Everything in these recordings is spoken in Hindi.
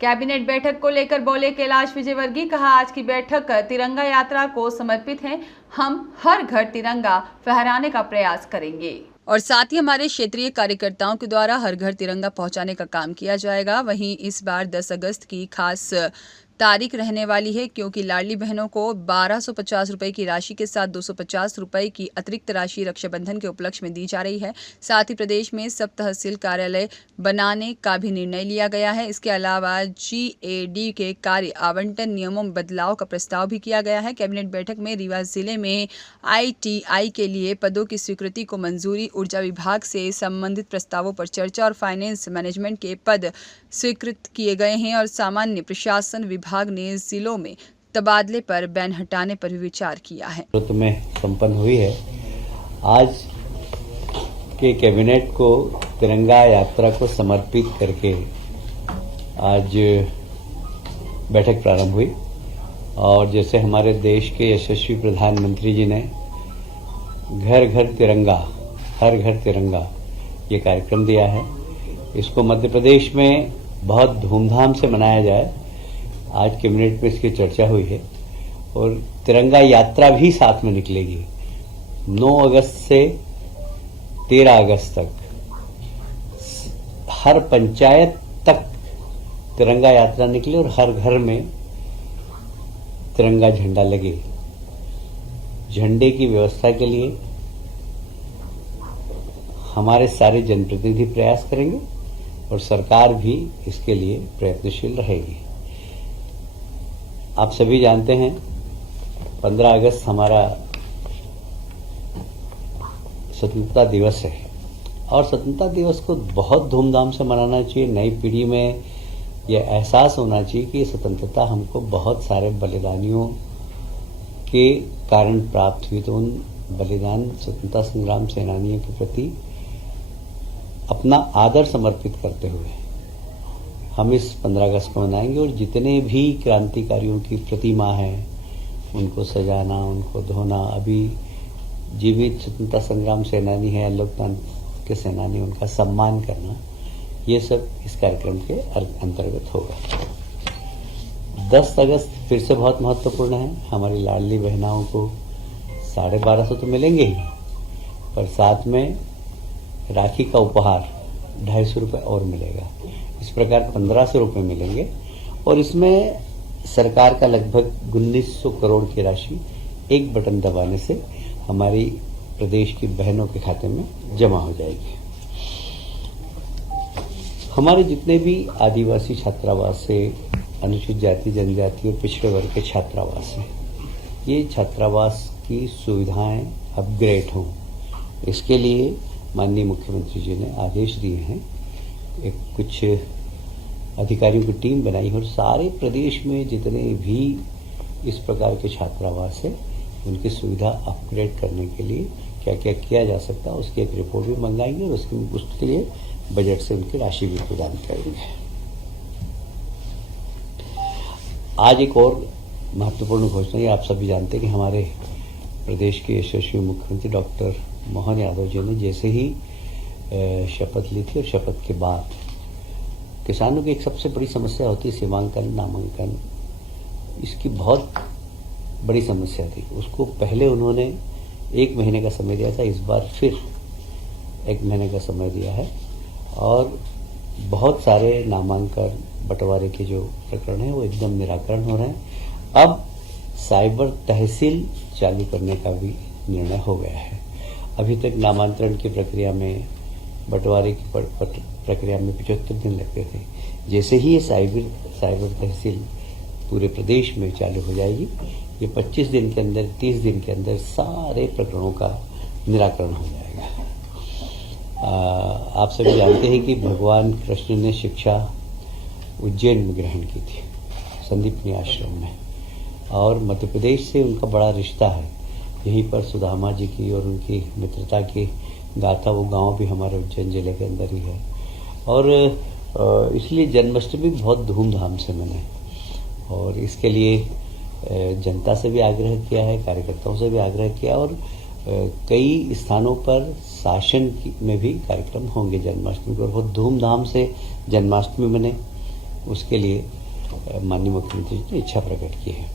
कैबिनेट बैठक को लेकर बोले कैलाश विजयवर्गीय, कहा आज की बैठक तिरंगा यात्रा को समर्पित है। हम हर घर तिरंगा फहराने का प्रयास करेंगे और साथ ही हमारे क्षेत्रीय कार्यकर्ताओं के द्वारा हर घर तिरंगा पहुंचाने का काम किया जाएगा। वहीं इस बार 10 अगस्त की खास तारीख रहने वाली है, क्योंकि लाडली बहनों को 1250 रुपए की राशि के साथ 250 रुपए की अतिरिक्त राशि रक्षाबंधन के उपलक्ष्य में दी जा रही है। साथ ही प्रदेश में सब तहसील कार्यालय बनाने का भी निर्णय लिया गया है। इसके अलावा GAD के कार्य आवंटन नियमों में बदलाव का प्रस्ताव भी किया गया है। कैबिनेट बैठक में रीवा जिले में ITI के लिए पदों की स्वीकृति को मंजूरी, ऊर्जा विभाग से संबंधित प्रस्तावों पर चर्चा और फाइनेंस मैनेजमेंट के पद स्वीकृत किए गए हैं और सामान्य प्रशासन विभाग ने जिलों में तबादले पर बैन हटाने पर भी विचार किया है। में संपन्न हुई है। आज के कैबिनेट को तिरंगा यात्रा को समर्पित करके आज बैठक प्रारंभ हुई और जैसे हमारे देश के यशस्वी प्रधानमंत्री जी ने घर घर तिरंगा, हर घर तिरंगा ये कार्यक्रम दिया है, इसको मध्य प्रदेश में बहुत धूमधाम से मनाया जाए। आज कैबिनेट में इसकी चर्चा हुई है और तिरंगा यात्रा भी साथ में निकलेगी। 9 अगस्त से 13 अगस्त तक हर पंचायत तक तिरंगा यात्रा निकले और हर घर में तिरंगा झंडा लगे। झंडे की व्यवस्था के लिए हमारे सारे जनप्रतिनिधि प्रयास करेंगे और सरकार भी इसके लिए प्रयत्नशील रहेगी। आप सभी जानते हैं 15 अगस्त हमारा स्वतंत्रता दिवस है और स्वतंत्रता दिवस को बहुत धूमधाम से मनाना चाहिए। नई पीढ़ी में यह एहसास होना चाहिए कि स्वतंत्रता हमको बहुत सारे बलिदानियों के कारण प्राप्त हुई, तो उन बलिदान स्वतंत्रता संग्राम सेनानियों के प्रति अपना आदर समर्पित करते हुए हम इस 15 अगस्त को मनाएंगे और जितने भी क्रांतिकारियों की प्रतिमा है उनको सजाना, उनको धोना, अभी जीवित स्वतंत्रता संग्राम सेनानी है, लोकतंत्र के सेनानी, उनका सम्मान करना, ये सब इस कार्यक्रम के अंतर्गत होगा। 10 अगस्त फिर से बहुत महत्वपूर्ण है। हमारी लाडली बहनाओं को 1250 तो मिलेंगे ही, पर साथ में राखी का उपहार 250 रुपये और मिलेगा। इस प्रकार 1500 रुपये मिलेंगे और इसमें सरकार का लगभग 1900 करोड़ की राशि एक बटन दबाने से हमारी प्रदेश की बहनों के खाते में जमा हो जाएगी। हमारे जितने भी आदिवासी छात्रावास से, अनुसूचित जाति जनजाति और पिछड़े वर्ग के छात्रावास हैं, ये छात्रावास की सुविधाएं अपग्रेड हों, इसके लिए माननीय मुख्यमंत्री जी ने आदेश दिए हैं। एक कुछ अधिकारियों की टीम बनाई है और सारे प्रदेश में जितने भी इस प्रकार के छात्रावास है उनकी सुविधा अपग्रेड करने के लिए क्या क्या किया जा सकता है उसकी एक रिपोर्ट भी मंगाएंगे और उसके लिए बजट से उनकी राशि भी प्रदान करेंगे। आज एक और महत्वपूर्ण घोषणा है। आप सभी जानते हैं कि हमारे प्रदेश के यशस्वी मुख्यमंत्री डॉक्टर मोहन यादव जी ने जैसे ही शपथ ली थी और शपथ के बाद किसानों की एक सबसे बड़ी समस्या होती है सीमांकन, नामांकन, इसकी बहुत बड़ी समस्या थी। उसको पहले उन्होंने 1 महीने का समय दिया था, इस बार फिर 1 महीने का समय दिया है और बहुत सारे नामांकन बंटवारे के जो प्रकरण है वो एकदम निराकरण हो रहे हैं। अब साइबर तहसील चालू करने का भी निर्णय हो गया है। अभी तक नामांतरण की प्रक्रिया में, बंटवारे की प्रक्रिया में 75 दिन लगते थे। जैसे ही ये साइबर तहसील पूरे प्रदेश में चालू हो जाएगी, ये 25 दिन के अंदर, 30 दिन के अंदर सारे प्रकरणों का निराकरण हो जाएगा। आप सभी जानते हैं कि भगवान कृष्ण ने शिक्षा उज्जैन में ग्रहण की थी, संदीपनी आश्रम में, और मध्य प्रदेश से उनका बड़ा रिश्ता है। यहीं पर सुदामा जी की और उनकी मित्रता की गाथा, वो गांव भी हमारे उज्जैन जिले के अंदर ही है और इसलिए जन्माष्टमी बहुत धूमधाम से मने और इसके लिए जनता से भी आग्रह किया है, कार्यकर्ताओं से भी आग्रह किया और कई स्थानों पर शासन में भी कार्यक्रम होंगे जन्माष्टमी पर। बहुत धूमधाम से जन्माष्टमी मने, उसके लिए माननीय मुख्यमंत्री जी ने इच्छा प्रकट की है।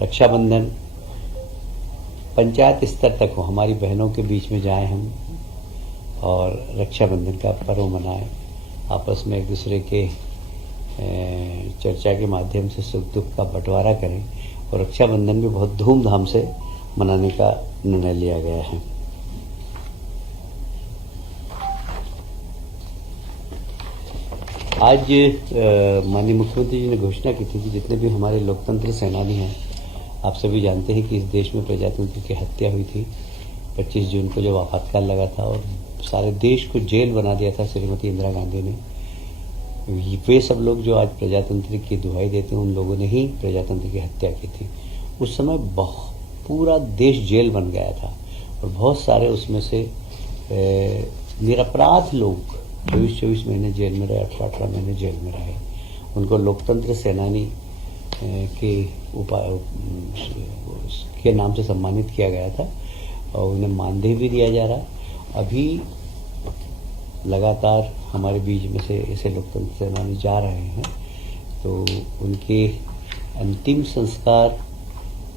रक्षाबंधन पंचायत स्तर तक हो, हमारी बहनों के बीच में जाएं हम और रक्षाबंधन का पर्व मनाएं, आपस में एक दूसरे के चर्चा के माध्यम से सुख दुख का बंटवारा करें और रक्षाबंधन भी बहुत धूमधाम से मनाने का निर्णय लिया गया है। आज माननीय मुख्यमंत्री जी ने घोषणा की थी कि जितने भी हमारे लोकतंत्र सेनानी हैं, आप सभी जानते हैं कि इस देश में प्रजातंत्र की हत्या हुई थी 25 जून को जब आपातकाल लगा था और सारे देश को जेल बना दिया था श्रीमती इंदिरा गांधी ने। वे सब लोग जो आज प्रजातंत्र की दुहाई देते हैं, उन लोगों ने ही प्रजातंत्र की हत्या की थी। उस समय पूरा देश जेल बन गया था और बहुत सारे उसमें से निरपराध लोग 24 महीने जेल में रहे, 18 महीने जेल में रहे। उनको लोकतंत्र सेनानी के नाम से सम्मानित किया गया था और उन्हें मानदेय भी दिया जा रहा। अभी लगातार हमारे बीच में से ऐसे लोकतंत्र सेनानी जा रहे हैं, तो उनके अंतिम संस्कार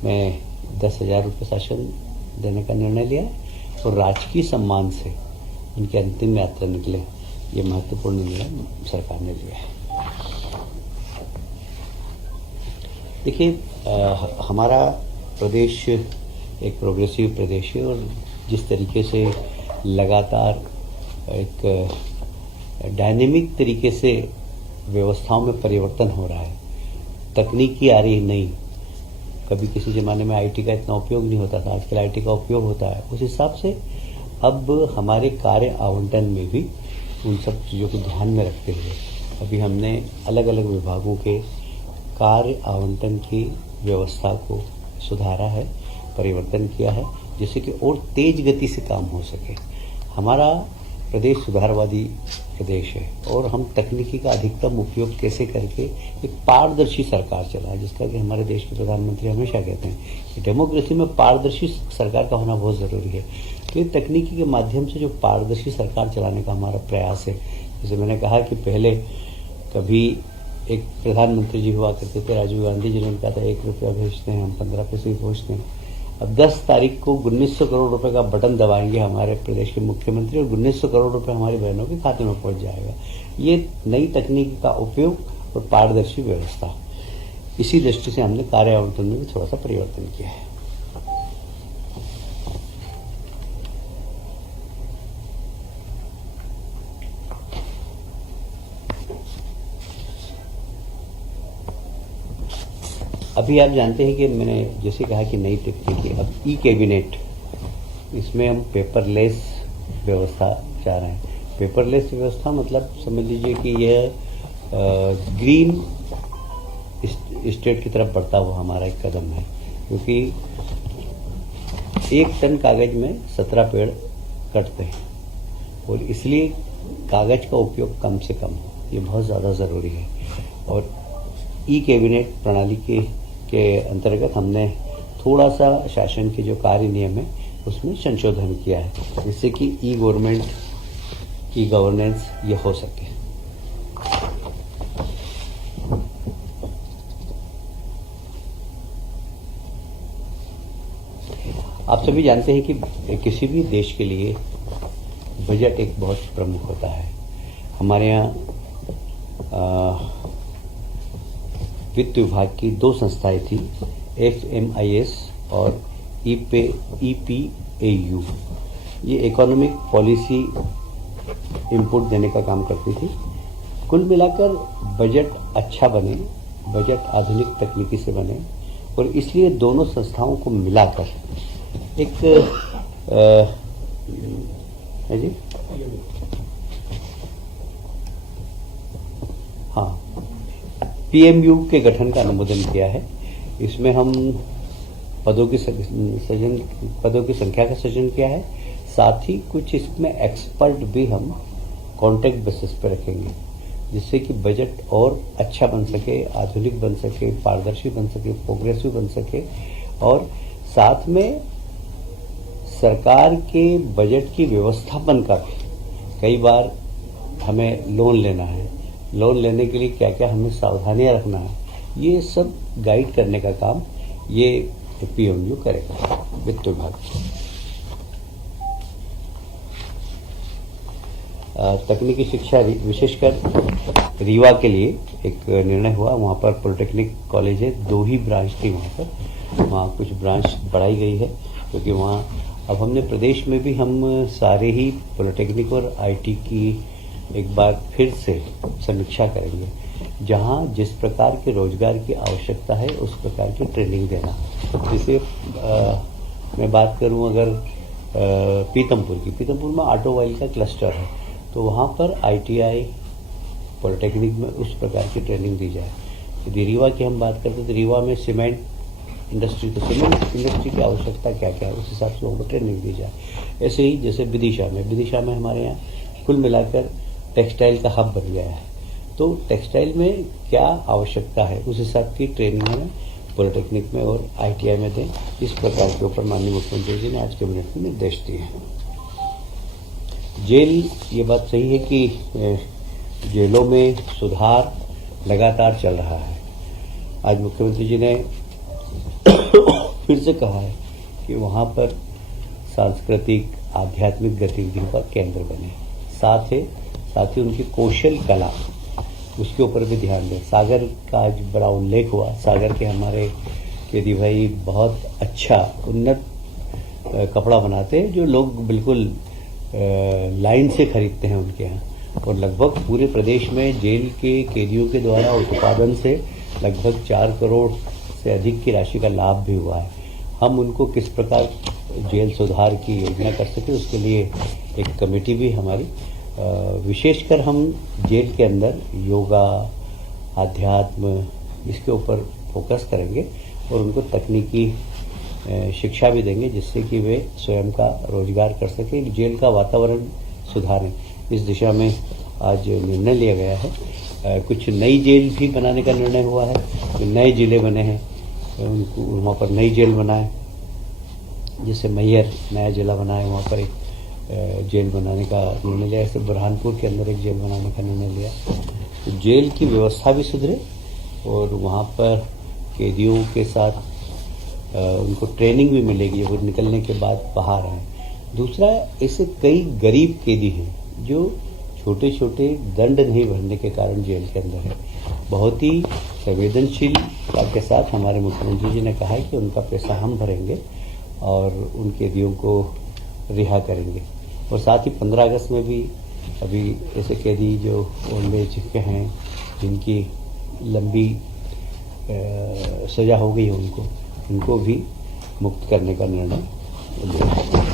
में 10,000 रुपये शासन देने का निर्णय लिया और राजकीय सम्मान से उनकी अंतिम यात्रा निकले, ये महत्वपूर्ण निर्णय सरकार ने लिया है। देखिए, हमारा प्रदेश एक प्रोग्रेसिव प्रदेश है और जिस तरीके से लगातार एक डायनेमिक तरीके से व्यवस्थाओं में परिवर्तन हो रहा है, तकनीकी आ रही है नई। कभी किसी ज़माने में आईटी का इतना उपयोग नहीं होता था, आजकल आईटी का उपयोग होता है। उस हिसाब से अब हमारे कार्य आवंटन में भी उन सब चीज़ों को ध्यान में रखते हुए अभी हमने अलग अलग विभागों के कार्य आवंटन की व्यवस्था को सुधारा है, परिवर्तन किया है, जिससे कि और तेज गति से काम हो सके। हमारा प्रदेश सुधारवादी प्रदेश है और हम तकनीकी का अधिकतम उपयोग कैसे करके एक पारदर्शी सरकार चलाएं, जिसका कि हमारे देश के प्रधानमंत्री हमेशा कहते हैं कि डेमोक्रेसी में पारदर्शी सरकार का होना बहुत ज़रूरी है। तो ये तकनीकी के माध्यम से जो पारदर्शी सरकार चलाने का हमारा प्रयास है, जैसे मैंने कहा कि पहले कभी एक प्रधानमंत्री जी हुआ करते थे, राजीव गांधी जी ने कहा था 1 रुपया भेजते हैं हम, 15 पैसे ही भेजते हैं। अब 10 तारीख को 1900 करोड़ रुपए का बटन दबाएंगे हमारे प्रदेश के मुख्यमंत्री और 1900 करोड़ रुपए हमारी बहनों के खाते में पहुंच जाएगा। ये नई तकनीक का उपयोग और पारदर्शी व्यवस्था, इसी दृष्टि से हमने कार्य आवंटन में भी थोड़ा सा परिवर्तन किया है। अभी आप जानते हैं कि मैंने जैसे कहा कि नई तकनीकी, अब ई कैबिनेट, इसमें हम पेपरलेस व्यवस्था चाह रहे हैं। पेपरलेस व्यवस्था मतलब समझ लीजिए कि यह ग्रीन स्टेट की तरफ बढ़ता हुआ हमारा एक कदम है, क्योंकि 1 टन कागज में 17 पेड़ कटते हैं और इसलिए कागज का उपयोग कम से कम हो, ये बहुत ज़्यादा ज़रूरी है। और ई कैबिनेट प्रणाली के अंतर्गत हमने थोड़ा सा शासन के जो कार्य नियम है उसमें संशोधन किया है, जिससे कि ई गवर्नमेंट, ई गवर्नेंस ये हो सके। आप सभी जानते हैं कि किसी भी देश के लिए बजट एक बहुत प्रमुख होता है। हमारे यहाँ वित्त विभाग की 2 संस्थाएं थी, HMIS और EPAU। ये इकोनॉमिक पॉलिसी इनपुट देने का काम करती थी। कुल मिलाकर बजट अच्छा बने, बजट आधुनिक तकनीकी से बने और इसलिए दोनों संस्थाओं को मिलाकर एक है जी हाँ PMU के गठन का अनुमोदन किया है। इसमें हम पदों की संख्या का सृजन किया है, साथ ही कुछ इसमें एक्सपर्ट भी हम कॉन्ट्रैक्ट बेसिस पे रखेंगे, जिससे कि बजट और अच्छा बन सके, आधुनिक बन सके, पारदर्शी बन सके, प्रोग्रेसिव बन सके। और साथ में सरकार के बजट की व्यवस्थापन का भी, कई बार हमें लोन लेना है, लोन लेने के लिए क्या क्या हमें सावधानियां रखना है, ये सब गाइड करने का काम ये पीएमयू करेगा, वित्त विभाग। तकनीकी शिक्षा विशेषकर रीवा के लिए एक निर्णय हुआ। वहाँ पर पॉलिटेक्निक कॉलेज है, 2 ही ब्रांच थी वहाँ पर, वहाँ कुछ ब्रांच बढ़ाई गई है क्योंकि वहाँ अब हमने प्रदेश में भी हम सारे ही पॉलिटेक्निक और आईटी की एक बार फिर से समीक्षा करेंगे, जहाँ जिस प्रकार के रोजगार की आवश्यकता है उस प्रकार की ट्रेनिंग देना। जैसे मैं बात करूं अगर पीतमपुर में ऑटोमोबाइल का क्लस्टर है, तो वहाँ पर आईटीआई पॉलिटेक्निक में उस प्रकार की ट्रेनिंग दी जाए। यदि रीवा की हम बात करते हैं तो रीवा में सीमेंट इंडस्ट्री, तो सीमेंट इंडस्ट्री की आवश्यकता क्या क्या है उस हिसाब से वहाँ पर ट्रेनिंग दी जाए। ऐसे ही जैसे विदिशा में हमारे यहाँ कुल मिलाकर टेक्सटाइल का हब बन गया है, तो टेक्सटाइल में क्या आवश्यकता है उस हिसाब की ट्रेनिंग हमें पॉलिटेक्निक में और आईटीआई में दें। इस प्रकार के ऊपर माननीय मुख्यमंत्री जी ने आज कैबिनेट में निर्देश दिए हैं। जेल, ये बात सही है कि जेलों में सुधार लगातार चल रहा है। आज मुख्यमंत्री जी ने फिर से कहा है कि वहाँ पर सांस्कृतिक आध्यात्मिक गतिविधियों का केंद्र बने, साथ ही उनकी कौशल कला उसके ऊपर भी ध्यान दें। सागर का आज बड़ा उल्लेख हुआ। सागर के हमारे केदी भाई बहुत अच्छा उन्नत कपड़ा बनाते हैं, जो लोग बिल्कुल लाइन से खरीदते हैं उनके यहाँ, और लगभग पूरे प्रदेश में जेल के कैदियों के द्वारा उत्पादन से लगभग 4 करोड़ से अधिक की राशि का लाभ भी हुआ है। हम उनको किस प्रकार जेल सुधार की योजना कर सके, उसके लिए एक कमेटी भी हमारी, विशेषकर हम जेल के अंदर योगा, आध्यात्म, इसके ऊपर फोकस करेंगे और उनको तकनीकी शिक्षा भी देंगे, जिससे कि वे स्वयं का रोजगार कर सकें, जेल का वातावरण सुधारें। इस दिशा में आज निर्णय लिया गया है। कुछ नई जेल भी बनाने का निर्णय हुआ है, जो नए जिले बने हैं उनको वहाँ पर नई जेल बनाए, जैसे मैहर नया जिला बनाए, वहाँ पर एक जेल बनाने का निर्णय लिया। जैसे बुरहानपुर के अंदर एक जेल बनाने का निर्णय लिया। तो जेल की व्यवस्था भी सुधरे और वहाँ पर कैदियों के साथ उनको ट्रेनिंग भी मिलेगी वो निकलने के बाद बाहर आए। दूसरा, ऐसे कई गरीब कैदी हैं जो छोटे छोटे दंड नहीं भरने के कारण जेल के अंदर है। बहुत ही संवेदनशीलता के साथ हमारे मुख्यमंत्री जी ने कहा है कि उनका पैसा हम भरेंगे और उन कैदियों को रिहा करेंगे। और साथ ही 15 अगस्त में भी अभी ऐसे कैदी जो ओल्ड एज के हैं, जिनकी लंबी सजा हो गई है, उनको भी मुक्त करने का निर्णय लिया।